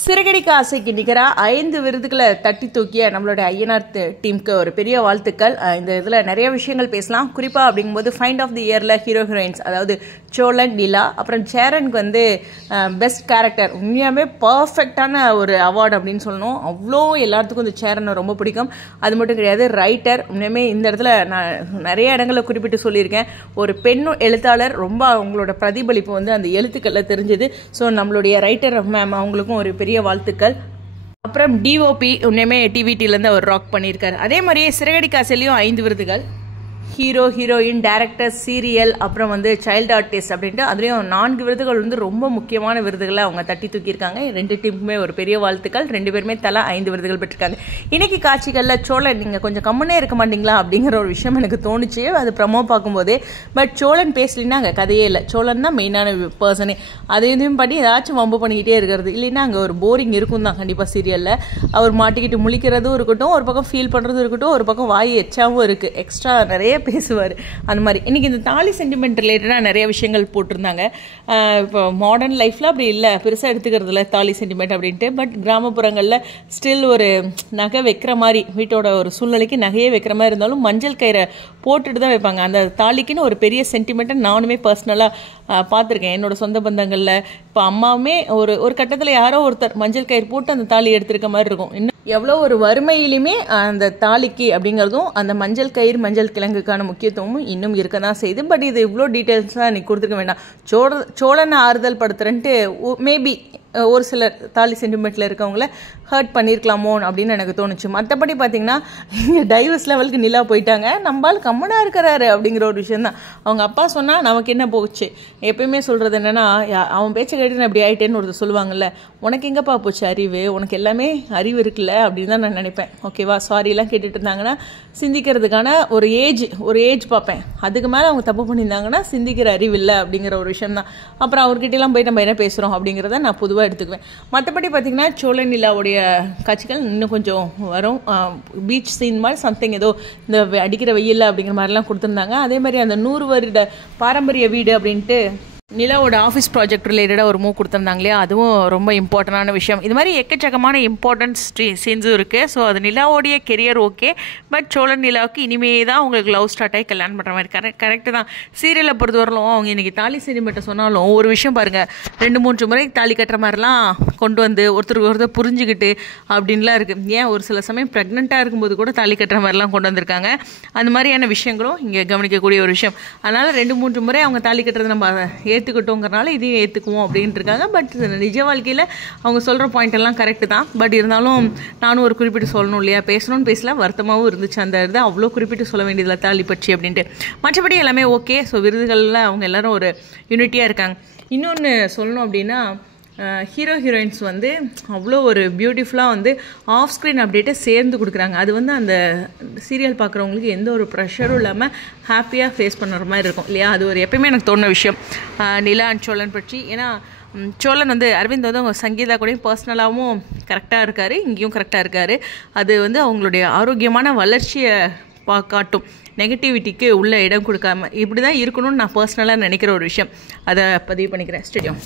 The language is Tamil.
சிறகடிக்க ஆசைக்கு நிகராக 5 விருதுகளை தட்டி தூக்கிய நம்மளோட ஐயனார் டீமுக்கு ஒரு பெரிய வாழ்த்துக்கள். இந்த இதில் நிறைய விஷயங்கள் பேசலாம். குறிப்பாக அப்படிங்கும்போது ஃபைண்ட் ஆஃப் தி இயரில் ஹீரோயின்ஸ், அதாவது சோழன், நிலா, அப்புறம் சேரனுக்கு வந்து பெஸ்ட் கேரக்டர், உண்மையாகவே பர்ஃபெக்டான ஒரு அவார்டு அப்படின்னு சொல்லணும். அவ்வளோ எல்லாத்துக்கும் இந்த சேரனை ரொம்ப பிடிக்கும். அது மட்டும் கிடையாது, ரைட்டர், உண்மையுமே இந்த இடத்துல நான் நிறைய இடங்களில் குறிப்பிட்டு சொல்லியிருக்கேன். ஒரு பெண் எழுத்தாளர், ரொம்ப அவங்களோட பிரதிபலிப்பு வந்து அந்த எழுத்துக்களில் தெரிஞ்சுது. ஸோ நம்மளுடைய ரைட்டர் மேம் அவங்களுக்கும் ஒரு பெரிய வாழ்த்துக்கள். அப்புறம் டிஓபி உண்மையுமே டிவிடிலேருந்து அவர் ராக் பண்ணியிருக்காரு. அதே மாதிரியே சிறகடிக்க ஆசையிலையும் 5 விருதுகள், ஹீரோ, ஹீரோயின், டைரக்டர், சீரியல், அப்புறம் வந்து சைல்டு ஆர்டிஸ்ட் அப்படின்ட்டு அதுலேயும் 4 விருதுகள் வந்து ரொம்ப முக்கியமான விருதுகளை அவங்க தட்டி தூக்கியிருக்காங்க. 2 டீமுக்குமே ஒரு பெரிய வாழ்த்துக்கள். 2 பேருமே தலா 5 விருதுகள் பெற்றிருக்காங்க. இன்னைக்கு காட்சிகளில் சோழன் நீங்கள் கொஞ்சம் கம்முனே இருக்க மாட்டீங்களா அப்படிங்கிற ஒரு விஷயம் எனக்கு தோணுச்சு அது ப்ரமோ பார்க்கும்போதே. பட் சோழன் பேசலின்னா அங்கே கதையே இல்லை. சோழன் தான் மெயினான பர்சனே. அதையும் பண்ணி ஏதாச்சும் வம்பு பண்ணிக்கிட்டே இருக்கிறது, இல்லைன்னா அங்கே ஒரு போரிங் இருக்கும் தான் கண்டிப்பாக சீரியலில். அவர் மாட்டிக்கிட்டு முழிக்கிறதும் இருக்கட்டும், ஒரு பக்கம் ஃபீல் பண்ணுறதும் இருக்கட்டும், ஒரு பக்கம் வாய் எச்சாவும் இருக்குது, எக்ஸ்ட்ரா நிறைய பேசுவார். அந்த மாதிரி இன்னைக்கு இந்த தாலி சென்டிமெண்ட் ரிலேட்டடாக நிறைய விஷயங்கள் போட்டிருந்தாங்க. இப்போ மாடர்ன் லைஃப்பில் அப்படி இல்லை, பெருசாக எடுத்துக்கிறது இல்லை தாலி சென்டிமெண்ட் அப்படின்ட்டு. பட் கிராமப்புறங்களில் ஸ்டில் ஒரு நகை வைக்கிற மாதிரி, வீட்டோட ஒரு சூழ்நிலைக்கு நகையே வைக்கிற மாதிரி இருந்தாலும் மஞ்சள் கயிறை போட்டுட்டு தான் வைப்பாங்க. அந்த தாலிக்குன்னு ஒரு பெரிய சென்டிமெண்ட்டை நானுமே பர்சனலாக பார்த்துருக்கேன் என்னோட சொந்த பந்தங்களில். இப்போ அம்மாவுமே ஒரு கட்டத்தில் யாரோ ஒருத்தர் மஞ்சள் கயிறு போட்டு அந்த தாலி எடுத்திருக்க மாதிரி இருக்கும். இன்னும் எவ்வளோ ஒரு வறுமையிலுமே அந்த தாலிக்கு அப்படிங்கிறதும் அந்த மஞ்சள் கயிறு, மஞ்சள் கிழங்குக்கான முக்கியத்துவமும் இன்னும் இருக்க தான் செய்யுது. பட் இது இவ்வளோ டீட்டெயில்ஸாக நீ கொடுத்துருக்க வேண்டாம். சோழனை ஆறுதல் படுத்துறேன்ட்டு மேபி ஒரு சில தாலி சென்டிமெண்ட்டில் இருக்கவங்கள ஹர்ட் பண்ணியிருக்கலாமோ அப்படின்னு எனக்கு தோணுச்சு. மற்றபடி பார்த்தீங்கன்னா டைவர்ஸ் லெவலுக்கு நிலா போயிட்டாங்க. நம்மளால் கம்மனாக இருக்கிறாரு அப்படிங்கிற ஒரு விஷயம் தான். அவங்க அப்பா சொன்னால் நமக்கு என்ன போச்சு. எப்பயுமே சொல்கிறது என்னென்னா, அவன் பேச்சை கேட்டு நான் இப்படி ஆகிட்டேன்னு ஒருத்தர் சொல்லுவாங்கல்ல, உனக்கு எங்கேப்பா போச்சு அறிவு, உனக்கு எல்லாமே அறிவு இருக்குல்ல அப்படின்னு தான் நான் நினைப்பேன். ஓகேவா, சாரிலாம் கேட்டுட்டு இருந்தாங்கன்னா சிந்திக்கிறதுக்கான ஒரு ஏஜ் பார்ப்பேன். அதுக்கு மேலே அவங்க தப்பு பண்ணியிருந்தாங்கன்னா சிந்திக்கிற அறிவு இல்லை அப்படிங்கிற ஒரு விஷயம் தான். அப்புறம் அவர்கிட்டலாம் போய் நம்ம என்ன பேசுகிறோம் அப்படிங்கிறத நான் பொதுவாக எடுத்துக்குவேன். மற்றபடி பார்த்தீங்கன்னா சோழன் நிலாவுடைய காட்சிகள் இன்னும் கொஞ்சம் வரும். பீச் சீன் மாதிரி சம்திங் ஏதோ இந்த அடிக்கிற வெயில் அப்படிங்கிற மாதிரிலாம் கொடுத்துருந்தாங்க. அதே மாதிரி அந்த 100 வருட பாரம்பரிய வீடு அப்படின்ட்டு நிலாவோட ஆஃபீஸ் ப்ராஜெக்ட் ரிலேட்டடாக ஒரு மூவ் கொடுத்துருந்தாங்க இல்லையா, அதுவும் ரொம்ப இம்பார்ட்டண்டான விஷயம். இது மாதிரி எக்கச்சக்கமான இம்பார்ட்டன்ஸ் சீன்ஸும் இருக்குது. ஸோ அது நிலாவோடைய கெரியர் ஓகே. பட் சோழன் நிலாவுக்கு இனிமே தான் உங்களுக்கு லவ் ஸ்டார்ட் ஆகி கல்யாணம் பண்ணுற மாதிரி கரெக்டு தான். சீரியலை பொறுத்தவரையிலும் அவங்க இன்றைக்கி தாலி சென்டிமெண்ட்டை சொன்னாலும் ஒரு விஷயம் பாருங்கள், 2-3 முறை தாலி கட்டுற மாதிரிலாம் கொண்டு வந்து ஒருத்தருக்கு ஒருத்தர் புரிஞ்சுக்கிட்டு அப்படின்லாம் இருக்குது. ஏன் ஒரு சில சமயம் ப்ரெக்னெண்ட்டாக இருக்கும்போது கூட தாலி கட்டுற மாதிரிலாம் கொண்டு வந்திருக்காங்க. அந்த மாதிரியான விஷயங்களும் இங்கே கவனிக்கக்கூடிய ஒரு விஷயம். அதனால் 2-3 முறை அவங்க தாலி கட்டுறது நம்ம ஏற்றுக்கிட்டோங்கிறனால இதையும் ஏற்றுக்குவோம் அப்படின்ட்டு இருக்காங்க. பட் நிஜ வாழ்க்கையில் அவங்க சொல்கிற பாயிண்ட் எல்லாம் கரெக்டு தான். பட் இருந்தாலும் நானும் ஒரு குறிப்பிட்டு சொல்லணும் இல்லையா, பேசணும்னு பேசல, வருத்தமாகவும் இருந்துச்சு அந்த இது. அவ்வளோ குறிப்பிட்டு சொல்ல வேண்டியதில்லை தாலி பற்றி அப்படின்ட்டு. மற்றபடி எல்லாமே ஓகே. ஸோ விருதுகளில் அவங்க எல்லாரும் ஒரு யூனிட்டியாக இருக்காங்க. இன்னொன்று சொல்லணும் அப்படின்னா, ஹீரோ ஹீரோயின்ஸ் வந்து அவ்வளோ ஒரு பியூட்டிஃபுல்லாக வந்து ஆஃப் ஸ்க்ரீன் அப்டேட்டை சேர்ந்து கொடுக்குறாங்க. அது வந்து அந்த சீரியல் பார்க்குறவங்களுக்கு எந்த ஒரு ப்ரெஷரும் இல்லாமல் ஹாப்பியாக ஃபேஸ் பண்ணுற மாதிரி இருக்கும் இல்லையா. அது ஒரு எப்பயுமே எனக்கு தோணுன விஷயம் நிலா அண்ட் சோழன் பற்றி. ஏன்னா சோழன் வந்து அரவிந்த் வந்து அவங்க சங்கீதா கூடயும் பர்சனலாகவும் கரெக்டாக இருக்கார், இங்கேயும் கரெக்டாக இருக்கார். அது வந்து அவங்களுடைய ஆரோக்கியமான வளர்ச்சியை காட்டும். நெகட்டிவிட்டிக்கு உள்ள இடம் கொடுக்காம இப்படி தான் இருக்கணும்னு நான் பர்சனலாக நினைக்கிற ஒரு விஷயம். அதை பதிவு பண்ணிக்கிறேன். ஸ்டேடியம்.